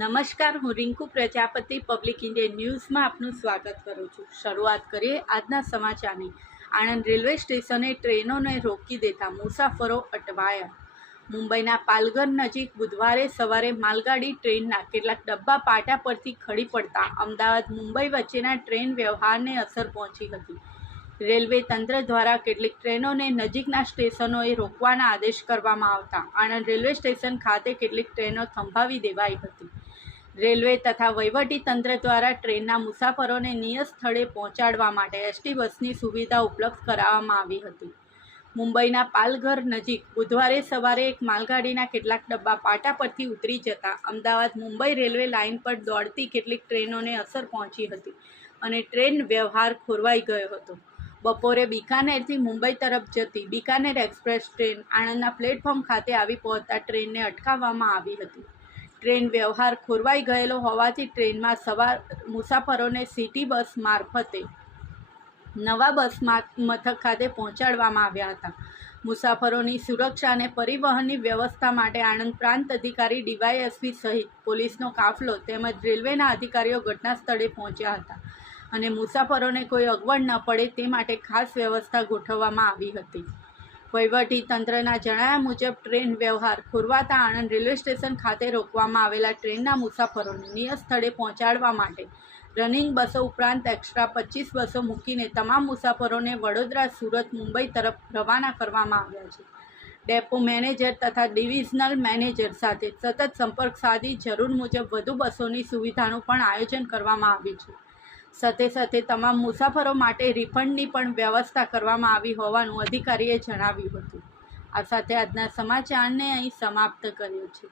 નમસ્કાર, હું Rinku Prajapati public Indian ન્યૂઝમાં આપનું સ્વાગત કરું છું। શરૂઆત કરીએ આજના સમાચારની। આણંદ રેલવે સ્ટેશને ટ્રેનોને રોકી દેતા મુસાફરો અટવાયા। મુંબઈના પાલઘર નજીક બુધવારે સવારે માલગાડી ટ્રેનના કેટલાક ડબ્બા પાટા પરથી ખડી પડતા અમદાવાદ મુંબઈ વચ્ચેના ટ્રેન વ્યવહારને અસર પહોંચી હતી। રેલવે તંત્ર દ્વારા કેટલીક ટ્રેનોને નજીકના સ્ટેશનોએ રોકવાના આદેશ કરવામાં આવતા આણંદ રેલવે સ્ટેશન ખાતે કેટલીક ટ્રેનો થંભાવી દેવાઈ હતી। રેલવે તથા વહીવટી તંત્ર દ્વારા ટ્રેનના મુસાફરોને નિયત સ્થળે પહોંચાડવા માટે એસટી બસની સુવિધા ઉપલબ્ધ કરાવવામાં આવી હતી। મુંબઈના પાલઘર નજીક બુધવારે સવારે એક માલગાડીના કેટલાક ડબ્બા પાટા પરથી ઉતરી જતા અમદાવાદ મુંબઈ રેલવે લાઇન પર દોડતી કેટલીક ટ્રેનોને અસર પહોંચી હતી અને ટ્રેન વ્યવહાર ખોરવાઈ ગયો હતો। બપોરે બિકાનેરથી મુંબઈ તરફ જતી બિકાનેર એક્સપ્રેસ ટ્રેન આણંદના પ્લેટફોર્મ ખાતે આવી પહોંચતા ટ્રેનને અટકાવવામાં આવી હતી। ટ્રેન વ્યવહાર ખોરવાઈ ગયેલો હોવાથી ટ્રેનમાં સવાર મુસાફરોને સિટી બસ મારફતે નવા બસ મથક ખાતે પહોંચાડવામાં આવ્યા હતા। મુસાફરોની સુરક્ષા અને પરિવહનની વ્યવસ્થા માટે આણંદ પ્રાંત અધિકારી ડીવાયએસપી સહિત પોલીસનો કાફલો તેમજ રેલવેના અધિકારીઓ ઘટના સ્થળે પહોંચ્યા હતા અને મુસાફરોને કોઈ અગવડ ન પડે તે માટે ખાસ વ્યવસ્થા ગોઠવવામાં આવી હતી। વહીવટી તંત્રના જણાવ્યા મુજબ ટ્રેન વ્યવહાર ખોરવાતા આણંદ રેલવે સ્ટેશન ખાતે રોકવામાં આવેલા ટ્રેનના મુસાફરોને નિયત સ્થળે પહોંચાડવા માટે રનિંગ બસો ઉપરાંત એક્સ્ટ્રા 25 બસો મૂકીને તમામ મુસાફરોને વડોદરા, સુરત, મુંબઈ તરફ રવાના કરવામાં આવ્યા છે। ડેપો મેનેજર તથા ડિવિઝનલ મેનેજર સાથે સતત સંપર્ક સાધી જરૂર મુજબ વધુ બસોની સુવિધાનું પણ આયોજન કરવામાં આવ્યું છે। સાથે તમામ મુસાફરો માટે રિફંડની પણ વ્યવસ્થા કરવામાં આવી હોવાનું અધિકારીએ જણાવ્યું હતું। આ સાથે આજના સમાચારને અહીં સમાપ્ત કર્યો છે।